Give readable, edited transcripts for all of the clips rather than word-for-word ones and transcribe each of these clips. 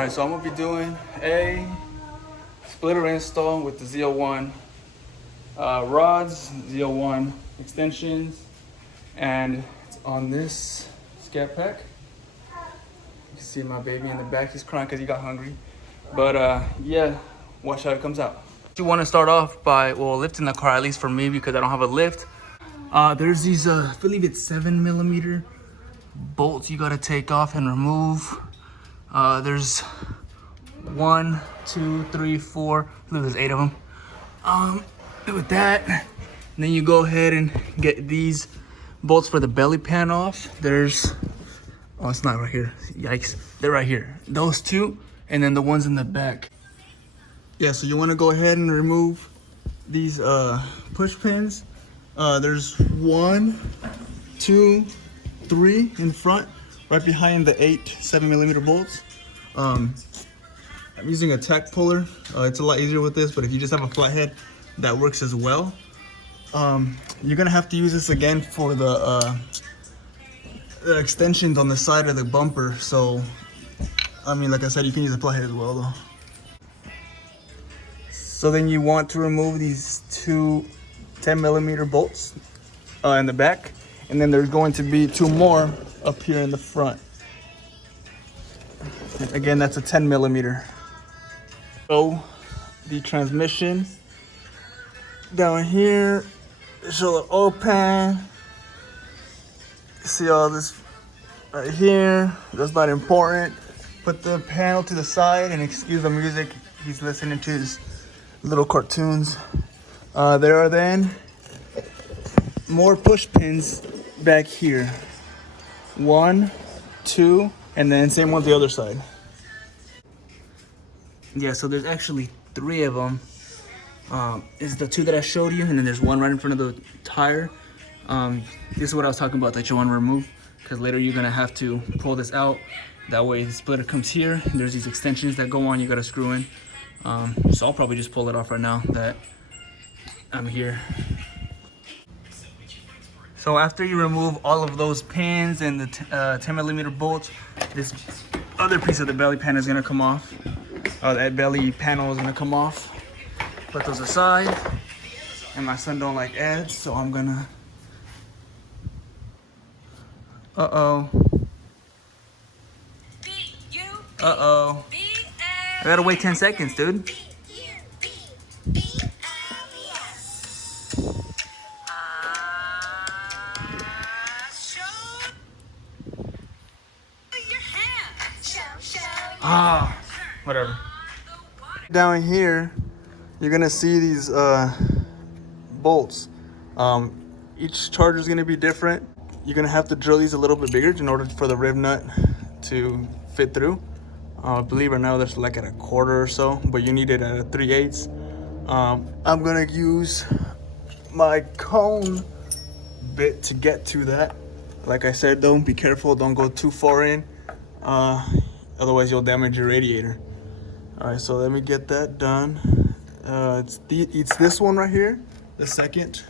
Alright, so I'm gonna be doing a splitter install with the ZL1 rods, ZL1 extensions, and it's on this scat pack. You can see my baby in the back, he's crying because he got hungry. But yeah, watch how it comes out. You want to start off by, well, lifting the car, at least for me, because I don't have a lift. There's these, I believe it's 7mm bolts you gotta take off and remove. There's 1, 2, 3, 4, I believe there's 8 of them. With that, and then you go ahead and get these bolts for the belly pan off. There's, oh, it's not right here, yikes, they're right here. Those two, and then the ones in the back. Yeah, so you want to go ahead and remove these push pins. There's 1, 2, 3 in front, right behind the 8 7mm bolts. I'm using a tack puller. It's a lot easier with this, but if you just have a flathead, that works as well. You're gonna have to use this again for the extensions on the side of the bumper. So, I mean, like I said, you can use a flathead as well, though. So then you want to remove these 2 10mm bolts in the back, and then there's going to be 2 more up here in the front. Again, that's a 10mm. So the transmission down here, show the open. See all this right here? That's not important. Put the panel to the side and excuse the music. He's listening to his little cartoons. There are then more push pins back here. 1, 2, and then same on the other side. Yeah, so there's actually 3 of them. Is the 2 that I showed you, and then there's 1 right in front of the tire. This is what I was talking about that you want to remove, because later you're gonna have to pull this out. That way the splitter comes here, and there's these extensions that go on, you gotta screw in. So I'll probably just pull it off right now that I'm here. So after you remove all of those pins and the 10mm bolts, this other piece of the belly pan is gonna come off. That belly panel is gonna come off. Put those aside. And my son don't like ads, so I'm gonna. Uh-oh. Uh-oh. I gotta wait 10 seconds, dude. Whatever. Down here, you're gonna see these bolts. Each charger is gonna be different. You're gonna have to drill these a little bit bigger in order for the rib nut to fit through. I believe right now there's like at a 1/4 or so, but you need it at a 3/8. I'm gonna use my cone bit to get to that. Like I said, though, be careful, don't go too far in. Otherwise you'll damage your radiator. All right, so let me get that done. It's this one right here, the second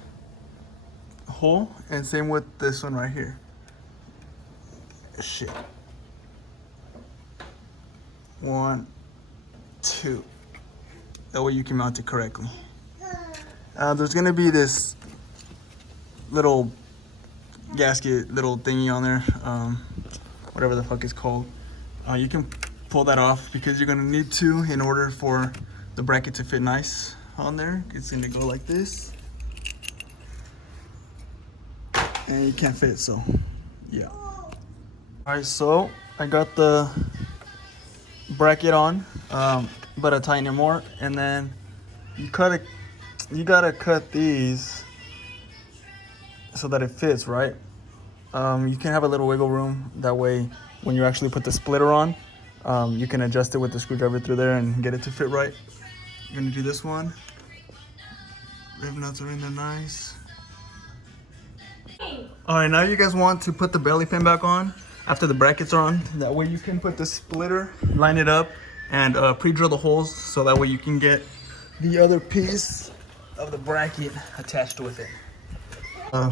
hole, and same with this one right here. Shit. 1, 2. That way you can mount it correctly. There's gonna be this little gasket, little thingy on there, whatever the fuck it's called. You can pull that off because you're gonna need to in order for the bracket to fit nice on there. It's gonna go like this, and you can't fit, so yeah. All right, so I got the bracket on, but I tighten it more, and then you gotta cut these so that it fits right. You can have a little wiggle room, that way when you actually put the splitter on, you can adjust it with the screwdriver through there and get it to fit right. You're gonna do this one. Rib nuts are in there nice. All right, now you guys want to put the belly pin back on after the brackets are on. That way you can put the splitter, line it up, and pre-drill the holes, so that way you can get the other piece of the bracket attached with it.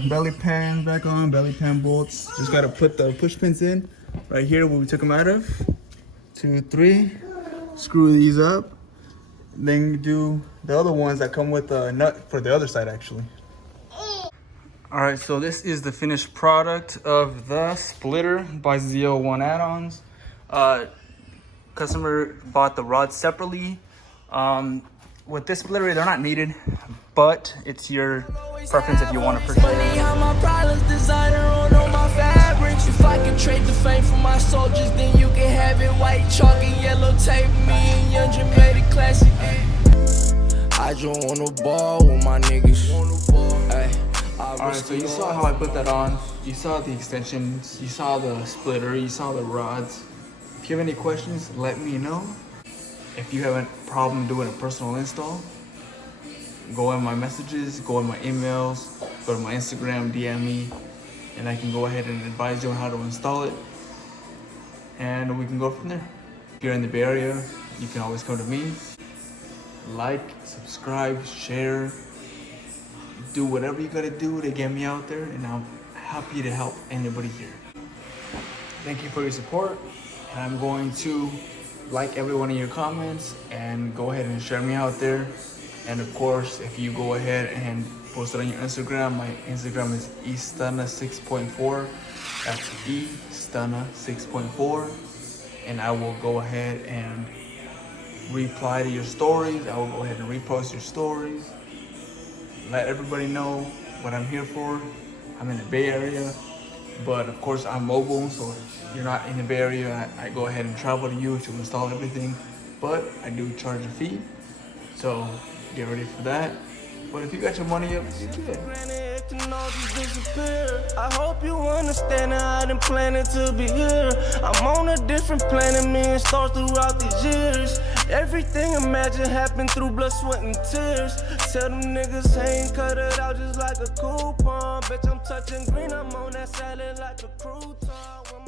Belly pan back on, belly pan bolts. Just gotta put the push pins in right here where we took them out of. 2, 3. screw these up. Then you do the other ones that come with a nut for the other side actually. All right, so this is the finished product of the splitter by ZL1 Addons. Customer bought the rods separately. With this splitter, they're not needed, but it's your preference if you want to purchase it. If I can trade the fame for my soldiers, then you can have it white chalk and yellow tape. Me and Young Jim made it classic. I just wanna ball with my niggas. Alright, so you saw how I put that on. You saw the extensions, you saw the splitter, you saw the rods. If you have any questions, let me know. If you have a problem doing a personal install, go in my messages, go in my emails, go to my Instagram, DM me, and I can go ahead and advise you on how to install it. And we can go from there. If you're in the Bay Area, you can always come to me. Like, subscribe, share, do whatever you gotta do to get me out there, and I'm happy to help anybody here. Thank you for your support, and I'm going to like every one of your comments and go ahead and share me out there. And of course, if you go ahead and post it on your Instagram, my Instagram is estunna6.4. That's estunna6.4, and I will go ahead and reply to your stories. I will go ahead and repost your stories. Let everybody know what I'm here for. I'm in the Bay Area, but of course I'm mobile, so if you're not in the Bay Area, I go ahead and travel to you to install everything, but I do charge a fee, so get ready for that. But if you got your money up, you good. I hope you understand that I done planned to be here. I'm on a different planet, me and stars throughout these years. Everything imagine happened through blood, sweat, and tears. Tell them niggas ain't cut it out just like a coupon. Bitch, I'm touching green, I'm on that salad like a crouton.